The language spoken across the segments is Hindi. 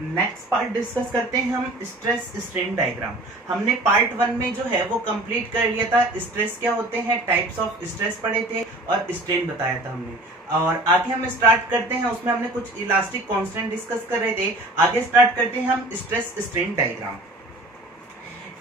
नेक्स्ट पार्ट डिस्कस करते हैं हम स्ट्रेस स्ट्रेन डायग्राम। हमने पार्ट 1 में जो है वो कंप्लीट कर लिया था। स्ट्रेस क्या होते हैं, टाइप्स ऑफ स्ट्रेस पढ़े थे और स्ट्रेन बताया था हमने। और आगे हम स्टार्ट करते हैं, उसमें हमने कुछ इलास्टिक कांस्टेंट डिस्कस कर रहे थे। आगे स्टार्ट करते हैं हम stress strain diagram.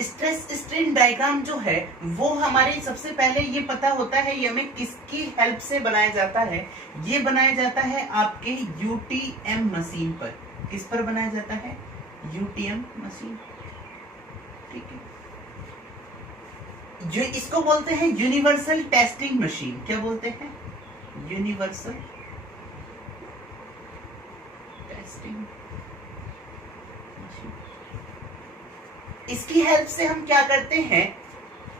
Stress strain diagram जो है वो हमारे सबसे पहले ये पता होता है ये हमें किसकी हेल्प से बनाया जाता है। ये बनाया जाता है आपके यूटीएम मशीन पर। किस पर बनाया जाता है, यूटीएम मशीन, ठीक है। जो इसको बोलते हैं यूनिवर्सल टेस्टिंग मशीन। क्या बोलते हैं, यूनिवर्सल टेस्टिंग मशीन। इसकी हेल्प से हम क्या करते हैं,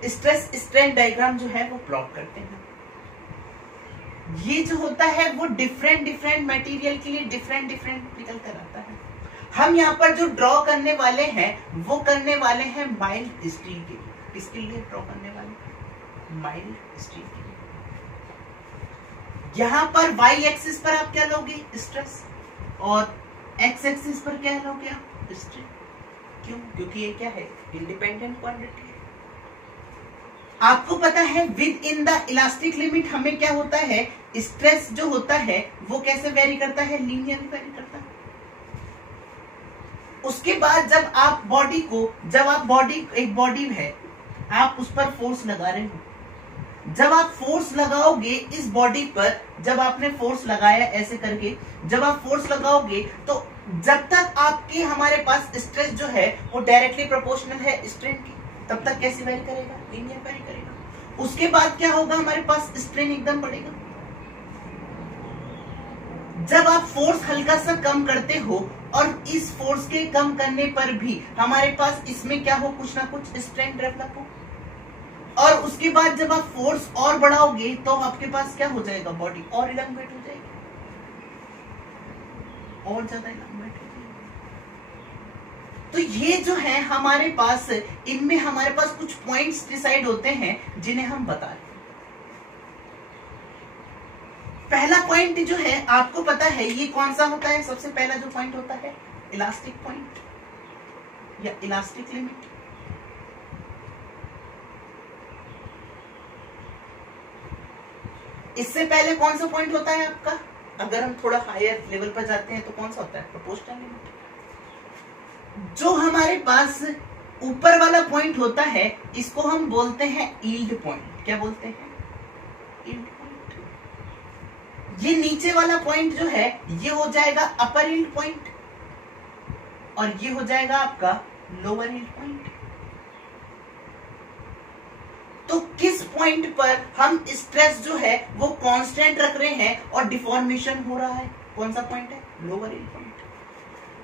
स्ट्रेस स्ट्रेन डायग्राम जो है वो प्लॉट करते हैं। ये जो होता है वो डिफरेंट डिफरेंट मटेरियल के लिए डिफरेंट डिफरेंट निकल कर आता है। हम यहाँ पर जो ड्रॉ करने वाले हैं वो करने वाले हैं माइल्ड स्टील के लिए। किसके लिए ड्रॉ करने वाले, माइल्ड स्टील के लिए। यहाँ पर वाई एक्सिस पर आप क्या लोगे, स्ट्रेस, और एक्स एक्सिस पर क्या लोगे आप, स्ट्रेन। क्यों, क्योंकि ये क्या है, इंडिपेंडेंट क्वांटिटी है। आपको पता है with in the elastic limit हमें क्या होता है, स्ट्रेस जो होता है वो कैसे वेरी करता है, लीनियरली वेरी करता है। उसके बाद जब आप बॉडी को, जब आप बॉडी, एक बॉडी है, आप उस पर फोर्स लगा रहे हो। जब आप फोर्स लगाओगे इस बॉडी पर, जब आपने फोर्स लगाया ऐसे करके, जब आप फोर्स लगाओगे तो जब तक आपके हमारे पास स्ट्रेस जो है वो डायरेक्टली प्रोपोर्शनल है स्ट्रेन की, तब तक कैसे वेरी करेगा, लीनियर वेरी करेगा। उसके बाद क्या होगा, हमारे पास स्ट्रेन एकदम बढ़ेगा। जब आप फोर्स हल्का सा कम करते हो और इस फोर्स के कम करने पर भी हमारे पास इसमें क्या हो, कुछ ना कुछ स्ट्रेन डेवलप हो। और उसके बाद जब आप फोर्स और बढ़ाओगे तो आपके पास क्या हो जाएगा, बॉडी और इलांगेट हो जाएगी, और ज्यादा इलांगेट हो जाएगी। तो ये जो है हमारे पास, इनमें हमारे पास कुछ पॉइंट्स डिसाइड होते हैं जिन्हें हम बता रहे हैं। पहला पॉइंट जो है आपको पता है ये कौन सा होता है, सबसे पहला जो पॉइंट होता है इलास्टिक पॉइंट या इलास्टिक लिमिट। इससे पहले कौन सा पॉइंट होता है आपका, अगर हम थोड़ा हायर लेवल पर जाते हैं तो कौन सा होता है, प्रोपोर्शनल लिमिट। जो हमारे पास ऊपर वाला पॉइंट होता है इसको हम बोलते हैं यील्ड पॉइंट। क्या बोलते हैं, यील्ड पॉइंट। ये नीचे वाला पॉइंट जो है ये हो जाएगा अपर यील्ड पॉइंट और ये हो जाएगा आपका लोअर यील्ड पॉइंट। तो किस पॉइंट पर हम स्ट्रेस जो है वो कांस्टेंट रख रहे हैं और डिफॉर्मेशन हो रहा है, कौन सा पॉइंट है, लोअर यील्ड पॉइंट।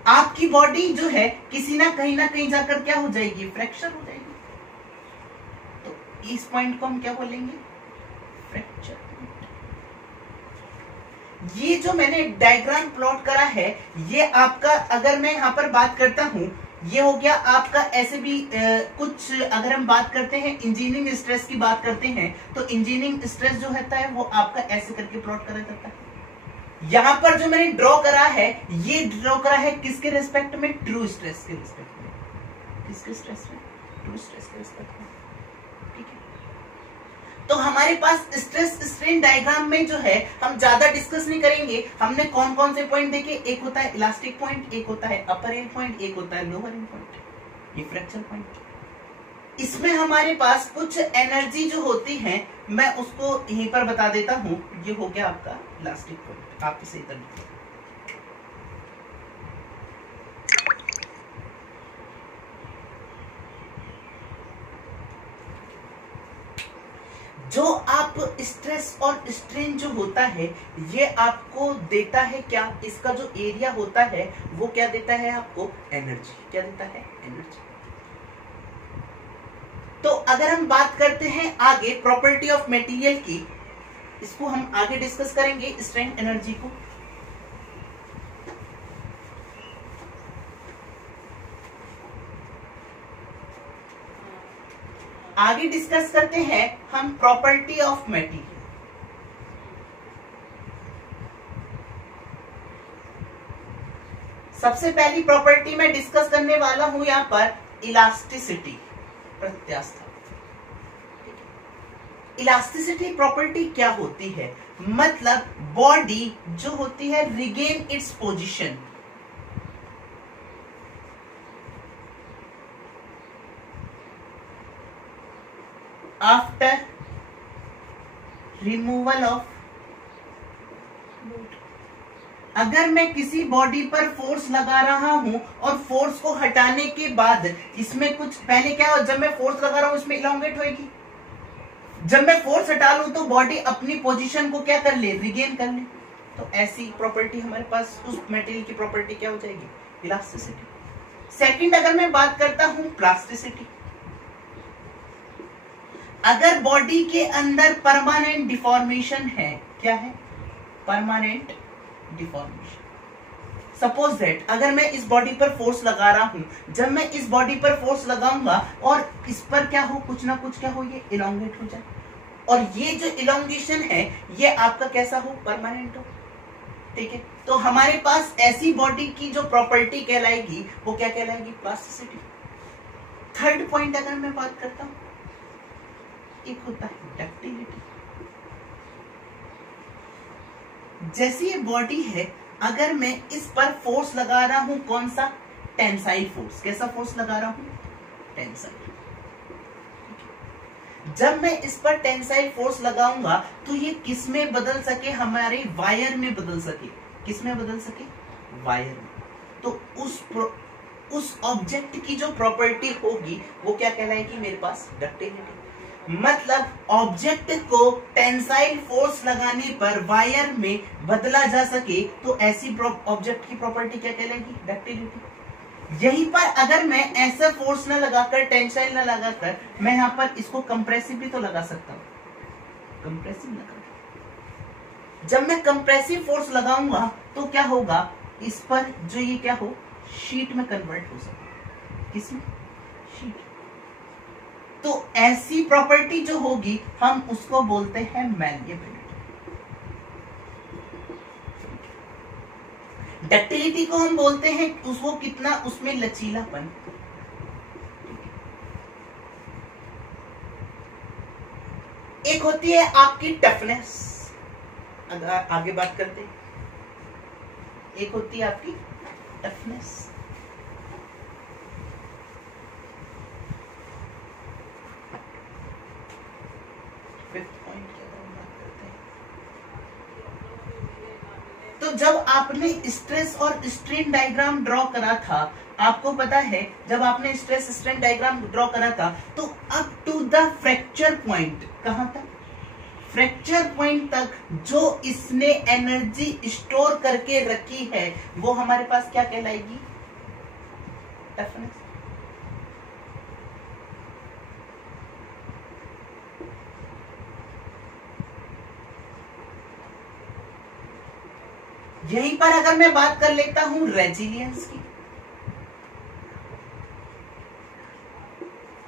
आपकी बॉडी जो है किसी ना कहीं जाकर क्या हो जाएगी, फ्रैक्चर हो जाएगी। तो इस पॉइंट को हम क्या बोलेंगे, फ्रैक्चर पॉइंट। ये जो मैंने डायग्राम प्लॉट करा है ये आपका, अगर मैं यहां पर बात करता हूं, ये हो गया आपका ऐसे भी कुछ, अगर हम बात करते हैं इंजीनियरिंग स्ट्रेस की बात करते हैं तो इंजीनियरिंग स्ट्रेस जो होता है वो आपका ऐसे करके प्लॉट करा जाता है। यहां पर जो मैंने ड्रॉ करा है ये ड्रॉ करा है किसके रिस्पेक्ट में, ट्रू स्ट्रेस के रिस्पेक्ट में। किसके स्ट्रेस में, ट्रू स्ट्रेस के रिस्पेक्ट में, ठीक है। तो हमारे पास स्ट्रेस स्ट्रेन डायग्राम में जो है हम ज्यादा डिस्कस नहीं करेंगे। हमने कौन कौन से पॉइंट देखे, एक होता है इलास्टिक पॉइंट, एक होता है अपर एंड पॉइंट, एक होता है लोअर एंड पॉइंट, ये फ्रैक्चर पॉइंट। इसमें हमारे पास कुछ एनर्जी जो होती है मैं उसको यहीं पर बता देता हूं। ये हो गया आपका इलास्टिक पॉइंट, आप इसे इधर लिखिए। जो आप स्ट्रेस और स्ट्रेन जो होता है ये आपको देता है क्या, इसका जो एरिया होता है वो क्या देता है आपको, एनर्जी। क्या देता है, एनर्जी। तो अगर हम बात करते हैं आगे प्रॉपर्टी ऑफ मटेरियल की, इसको हम आगे डिस्कस करेंगे स्ट्रेन एनर्जी को। आगे डिस्कस करते हैं हम प्रॉपर्टी ऑफ मटेरियल। सबसे पहली प्रॉपर्टी मैं डिस्कस करने वाला हूं यहां पर इलास्टिसिटी, प्रत्यास्था। इलास्टिसिटी प्रॉपर्टी क्या होती है? मतलब बॉडी जो होती है regain its position after removal of load. अगर मैं किसी बॉडी पर फोर्स लगा रहा हूं और फोर्स को हटाने के बाद इसमें कुछ पहले क्या हो, जब मैं फोर्स लगा रहा हूं इसमें इलांगेट होगी, जब मैं फोर्स हटा लूं तो बॉडी अपनी पोजीशन को क्या कर ले, रिगेन कर ले। तो ऐसी प्रॉपर्टी हमारे पास उस मटेरियल की प्रॉपर्टी क्या हो जाएगी, इलास्टिसिटी। सेकंड अगर मैं बात करता हूं प्लास्टिसिटी, अगर बॉडी के अंदर परमानेंट डिफॉर्मेशन है, क्या है, परमानेंट डिफॉर्मेशन। सपोज दैट अगर मैं इस बॉडी पर फोर्स लगा रहा हूं, जब मैं इस बॉडी पर फोर्स लगाऊंगा और इस पर क्या हो, कुछ ना कुछ क्या हो, ये इलोंगेट हो जाए, और ये जो इलोंगेशन है ये आपका कैसा हो, परमानेंट हो। ठीक है, तो हमारे पास ऐसी बॉडी की जो प्रॉपर्टी कहलाएगी वो क्या कहलाएगी, प्लास्टिसिटी। थर्ड पॉइंट अगर मैं बात करता हूं, एक होता है डक्टिलिटी। जैसी ये बॉडी है, अगर मैं इस पर फोर्स लगा रहा हूं, कौन सा, टेंसाइल फोर्स। कैसा फोर्स लगा रहा हूं, टेंसाइल। जब मैं इस पर टेंसाइल फोर्स लगाऊंगा तो ये किस में बदल सके, हमारे वायर में बदल सके। किस में बदल सके, वायर में। तो उस ऑब्जेक्ट की जो प्रॉपर्टी होगी वो क्या कहलाएगी मेरे पास, डक्टिलिटी। मतलब ऑब्जेक्ट को टेंसाइल फोर्स लगाने पर वायर में बदला जा सके तो ऐसी ऑब्जेक्ट की प्रॉपर्टी क्या कहलाएगी, डक्टिलिटी। यहीं पर अगर मैं ऐसा फोर्स न लगाकर, टेंसाइल न लगाकर, मैं यहां पर इसको कंप्रेसिव भी तो लगा सकता हूं, कंप्रेसिव लगा। जब मैं कंप्रेसिव फोर्स लगाऊंगा तो क्या होगा, इस पर जो ये क्या हो, शीट में कन्वर्ट हो सकता। किसमें, शीट। तो ऐसी प्रॉपर्टी जो होगी हम उसको बोलते हैं मैल्येबिलिटी। डक्टिलिटी को हम बोलते हैं उसको कितना, उसमें लचीलापन। एक होती है आपकी टफनेस, अगर आगे बात करते हैं, एक होती है आपकी टफनेस। तो जब आपने स्ट्रेस और स्ट्रेन डायग्राम ड्रॉ करा था, आपको पता है जब आपने स्ट्रेस स्ट्रेन डायग्राम ड्रॉ करा था तो up to the fracture point, कहां तक, फ्रैक्चर पॉइंट तक जो इसने एनर्जी स्टोर करके रखी है वो हमारे पास क्या कहलाएगी, टफनेस। यहीं पर अगर मैं बात कर लेता हूं रेजिलियंस की,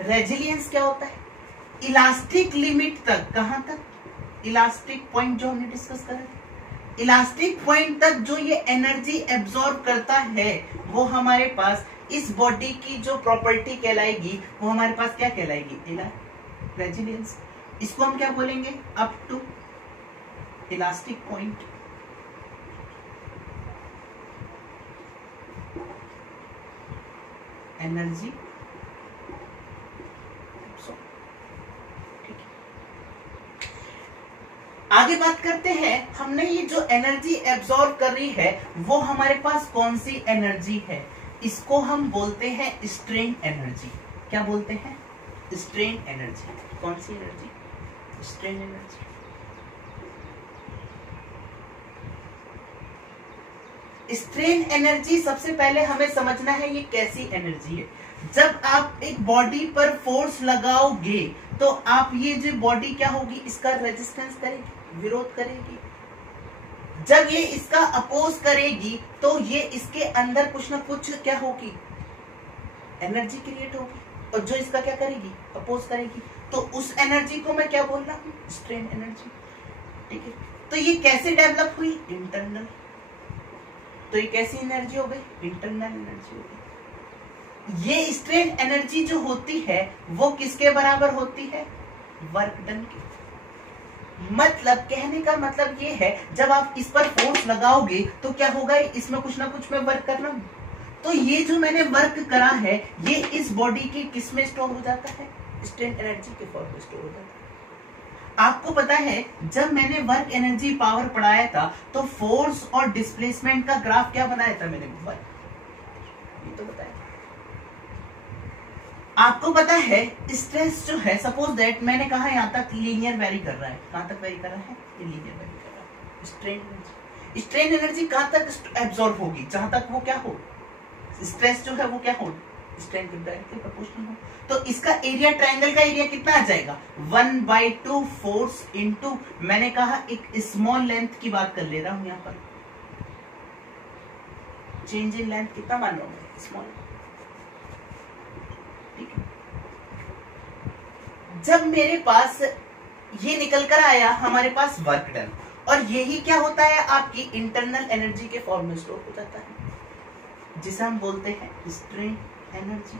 रेजिलियंस क्या होता है, इलास्टिक लिमिट तक, कहां तक, इलास्टिक पॉइंट जो हमने डिस्कस करा, इलास्टिक पॉइंट तक जो ये एनर्जी एब्जॉर्ब करता है वो हमारे पास इस बॉडी की जो प्रॉपर्टी कहलाएगी वो हमारे पास क्या कहलाएगी, रेजिलियंस। इसको हम क्या बोलेंगे, up to elastic point energy. ठीक है, आगे बात करते हैं। हमने ये जो एनर्जी एब्जॉर्ब कर रही है वो हमारे पास कौन सी एनर्जी है, इसको हम बोलते हैं स्ट्रेन एनर्जी। क्या बोलते हैं, स्ट्रेन एनर्जी। कौन सी energy, strain energy. Strain energy सबसे पहले हमें समझना है ये कैसी एनर्जी है। जब आप एक बॉडी पर फोर्स लगाओगे तो आप ये जो बॉडी क्या होगी, इसका रेजिस्टेंस करेगी, विरोध करेगी। जब ये इसका अपोज करेगी तो ये इसके अंदर कुछ ना कुछ क्या होगी, एनर्जी क्रिएट होगी, और जो इसका क्या करेगी, अपोज करेगी। तो उस एनर्जी को मैं क्या बोल रहा हूं, स्ट्रेन एनर्जी। ठीक है, तो ये कैसे डेवलप हुई, इंटरनल। तो ये कैसी एनर्जी हो गई? इंटरनल एनर्जी हो गई। ये स्ट्रेन एनर्जी जो होती है वो किसके बराबर होती है? वर्क डन के। मतलब कहने का मतलब ये है, जब आप इस पर फोर्स लगाओगे तो क्या होगा? इसमें कुछ ना कुछ मैं वर्क कर रहा हूं, तो ये जो मैंने वर्क करा है ये इस बॉडी के किस में स्टोर हो जाता है? स्ट्रेन एनर्जी के फॉर्म में स्टोर हो जाता है। आपको पता है जब मैंने वर्क एनर्जी पावर पढ़ाया था तो फोर्स और डिस्प्लेसमेंट का ग्राफ क्या बनाया था मैंने? ये तो बताया। आपको पता है स्ट्रेस जो है, सपोज दैट मैंने कहा यहां तक लीनियर वेरी कर रहा है, कहां तक वेरी कर रहा है? ये लीनियर वेरी कर रहा है। स्ट्रेन एनर्जी कहां तक एब्सॉर्ब होगी? जहां तक वो क्या हो, स्ट्रेस जो है वो क्या हो, स्ट्रेन के डायरेक्टली प्रोपोर्शनल हो। तो इसका एरिया, ट्रायंगल का एरिया कितना आ जाएगा? 1/2 फोर्स इंटू, मैंने कहा एक स्मॉल लेंथ की बात कर ले रहा हूं यहां पर, चेंज इन लेंथ कितना मान रहा हूं? स्मॉल। ठीक है, जब मेरे पास ये निकल कर आया हमारे पास वर्क डन, और यही क्या होता है? आपकी इंटरनल एनर्जी के फॉर्म में स्टोर हो जाता है, जिसे हम बोलते हैं स्ट्रेन एनर्जी।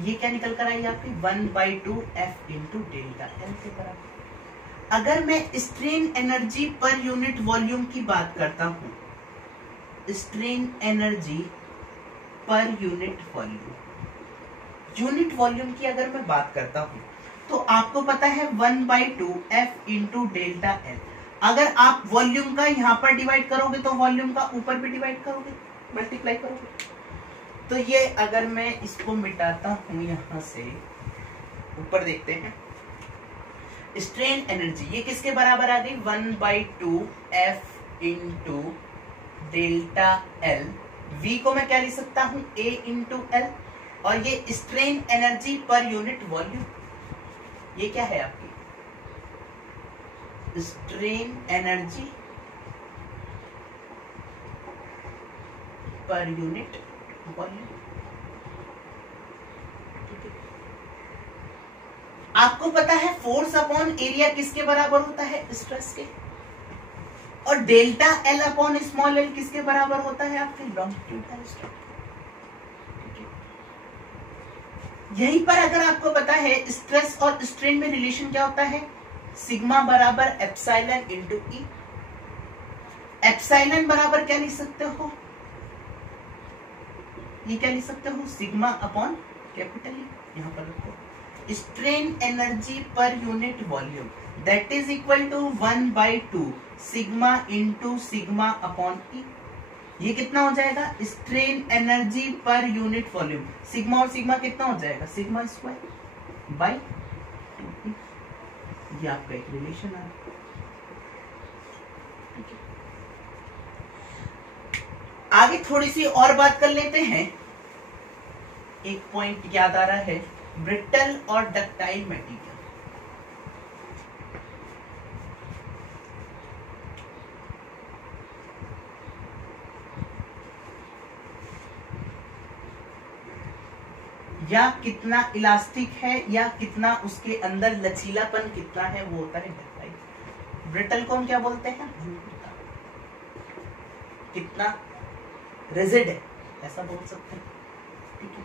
ये क्या निकल कर आई आपकी? 1/2 F इंटू डेल्टा एल के बराबर। अगर मैं स्ट्रेन एनर्जी पर यूनिट वॉल्यूम की बात करता हूं, स्ट्रेन एनर्जी पर यूनिट वॉल्यूम की अगर मैं बात करता हूं, तो आपको पता है 1/2 F इंटू डेल्टा एल। अगर आप वॉल्यूम का यहां पर डिवाइड करोगे तो वॉल्यूम का ऊपर भी डिवाइड करोगे, मल्टीप्लाई करोगे, तो ये अगर मैं इसको मिटाता हूं यहां से, ऊपर देखते हैं स्ट्रेन एनर्जी, ये किसके बराबर आ गई? 1/2 F into delta L. V को मैं क्या लिख सकता हूं? A into L. और ये स्ट्रेन एनर्जी पर यूनिट वॉल्यूम, ये क्या है आपकी? स्ट्रेन एनर्जी पर यूनिट वॉल्यूम। आपको पता है फोर्स अपॉन एरिया किसके बराबर होता है? स्ट्रेस के। और delta L upon small L किसके बराबर होता है? आपके लॉन्गिट्यूडनल स्ट्रेस। यहीं पर अगर आपको पता है स्ट्रेस और स्ट्रेन में रिलेशन क्या होता है? सिग्मा बराबर एप्सिलॉन इंटू ई। एप्सिलॉन बराबर क्या लिख सकते हो? ये क्या लिख सकते हो? Sigma upon capital E. यहां पर रखो स्ट्रेन एनर्जी पर unit volume that is equal to 1/2 sigma into sigma upon E. ये कितना हो जाएगा? स्ट्रेन एनर्जी पर यूनिट वॉल्यूम। सिग्मा और सिग्मा कितना हो जाएगा? Sigma square by 2। ये आपका एक रिलेशन है। आगे थोड़ी सी और बात कर लेते हैं। एक पॉइंट याद आ रहा है, ब्रिटल और डक्टाइल मटेरियल। या कितना इलास्टिक है या कितना उसके अंदर लचीलापन कितना है, वो होता है डक्टाइल। ब्रिटल को हम क्या बोलते हैं? कितना रिजिड है, ऐसा बोल सकते हैं। ठीक है,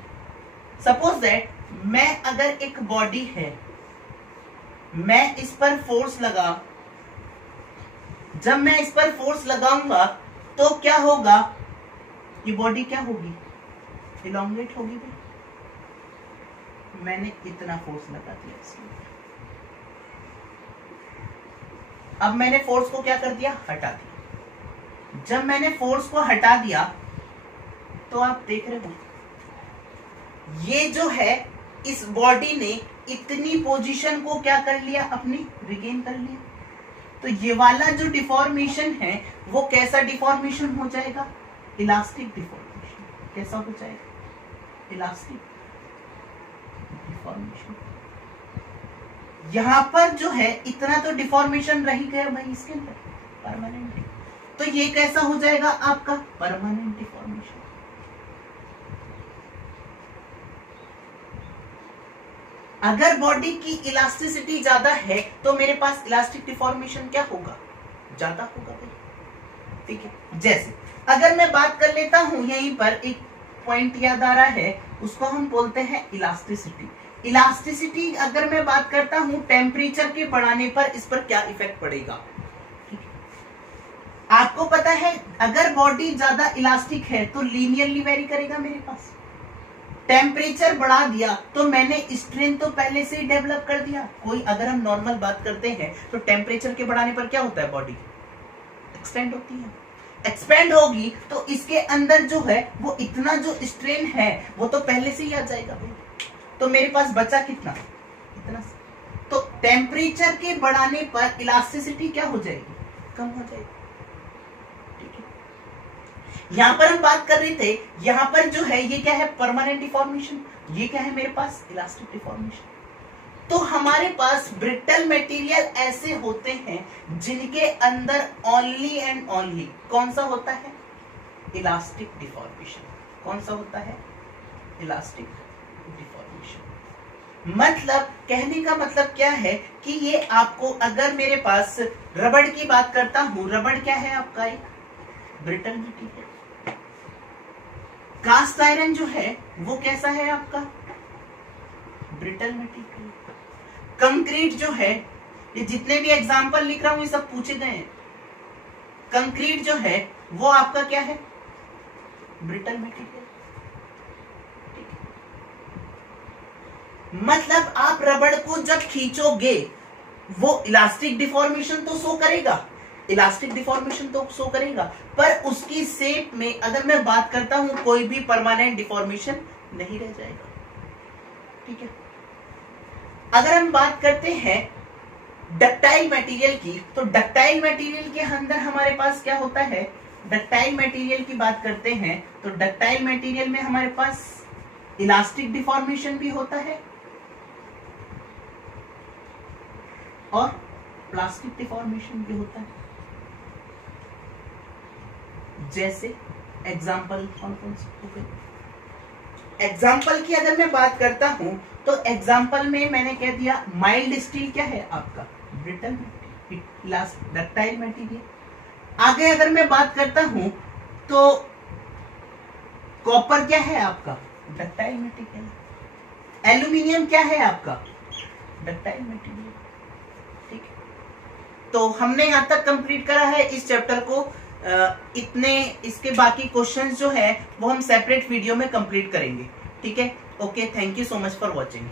सपोज दैट मैं अगर एक बॉडी है, मैं इस पर फोर्स लगा, जब मैं इस पर फोर्स लगाऊंगा तो क्या होगा? ये बॉडी क्या होगी? इलोंगेट होगी। भाई मैंने इतना फोर्स लगा दिया इसमें, अब मैंने फोर्स को क्या कर दिया? हटा दिया। जब मैंने फोर्स को हटा दिया तो आप देख रहे हो ये जो है इस बॉडी ने इतनी पोजीशन को क्या कर लिया? अपनी रिगेन कर लिया। तो ये वाला जो डिफॉर्मेशन है वो कैसा डिफॉर्मेशन हो जाएगा? Elastic deformation. कैसा हो जाएगा? Elastic deformation. यहां पर जो है इतना तो डिफॉर्मेशन रही गया भाई इसके अंदर, परमानेंट। तो ये कैसा हो जाएगा आपका? Permanent deformation. अगर बॉडी की इलास्टिसिटी ज्यादा है तो मेरे पास इलास्टिक डिफॉर्मेशन क्या होगा? ज्यादा होगा भाई। ठीक है। जैसे अगर मैं बात कर लेता हूं, यहीं पर एक पॉइंट याद आ रहा है, उसको हम बोलते हैं इलास्टिसिटी। इलास्टिसिटी अगर मैं बात करता हूं, टेम्परेचर के बढ़ाने पर इस पर क्या इफेक्ट पड़ेगा। आपको पता है अगर बॉडी ज्यादा इलास्टिक है तो लीनियरली वेरी करेगा मेरे पास। टेम्परेचर बढ़ा दिया तो मैंने स्ट्रेंथ तो पहले से ही डेवलप कर दिया। कोई अगर हम नॉर्मल बात करते हैं तो टेम्परेचर के बढ़ाने पर क्या होता है, बॉडी एक्सपेंड होती है। एक्सपेंड होगी तो इसके अंदर जो है वो इतना जो स्ट्रेन है वो तो पहले से ही आ जाएगा, तो मेरे पास बचा कितना, इतना। तो टेम्परेचर के बढ़ाने पर इलास्टिसिटी क्या हो जाएगी, कम हो जाएगी। यहां पर हम बात कर रहे थे, यहां पर जो है ये क्या है, परमानेंट डिफॉर्मेशन, ये क्या है मेरे पास, इलास्टिक डिफॉर्मेशन। तो हमारे पास ब्रिटल मटेरियल ऐसे होते हैं जिनके अंदर ओनली एंड ओनली कौन सा होता है, इलास्टिक डिफॉर्मेशन। कौन सा होता है, इलास्टिक डिफॉर्मेशन। मतलब कहने का मतलब क्या है कि ये आपको, अगर मेरे पास रबड़ की बात करता हूं, रबड़ क्या है आपका, एक ब्रिटल मटेरियल। कास्ट आयरन जो है वो कैसा है आपका, ब्रिटल मटेरियल। कंक्रीट जो है, ये जितने भी एग्जांपल लिख रहा हूं ये सब पूछे गए हैं। कंक्रीट जो है वो आपका क्या है, ब्रिटल मटेरियल। मतलब आप रबड़ को जब खींचोगे वो इलास्टिक डिफॉर्मेशन तो शो करेगा, इलास्टिक डिफॉर्मेशन तो शो करेगा, पर उसकी शेप में अगर मैं बात करता हूं कोई भी परमानेंट डिफॉर्मेशन नहीं रह जाएगा। ठीक है। अगर हम बात करते हैं डक्टाइल मटेरियल की, तो डक्टाइल मटेरियल के अंदर हमारे पास क्या होता है, डक्टाइल मटेरियल की बात करते हैं तो डक्टाइल मटेरियल में हमारे पास इलास्टिक डिफॉर्मेशन भी होता है और प्लास्टिक डिफॉर्मेशन भी होता है। जैसे एग्जाम्पल कौन कौन से हो गए, एग्जाम्पल की अगर मैं बात करता हूं तो एग्जाम्पल में मैंने कह दिया माइल्ड स्टील क्या है आपका, ब्रिटल मटेरियल, डक्टाइल मटेरियल। आगे अगर मैं बात करता हूं तो कॉपर क्या है आपका, डक्टाइल मटेरियल। एल्यूमिनियम क्या है आपका, डक्टाइल मटेरियल। ठीक है। तो हमने यहां तक कंप्लीट करा है इस चैप्टर को। इतने इसके बाकी क्वेश्चंस जो है वो हम सेपरेट वीडियो में कंप्लीट करेंगे। ठीक है। Okay, thank you so much for watching.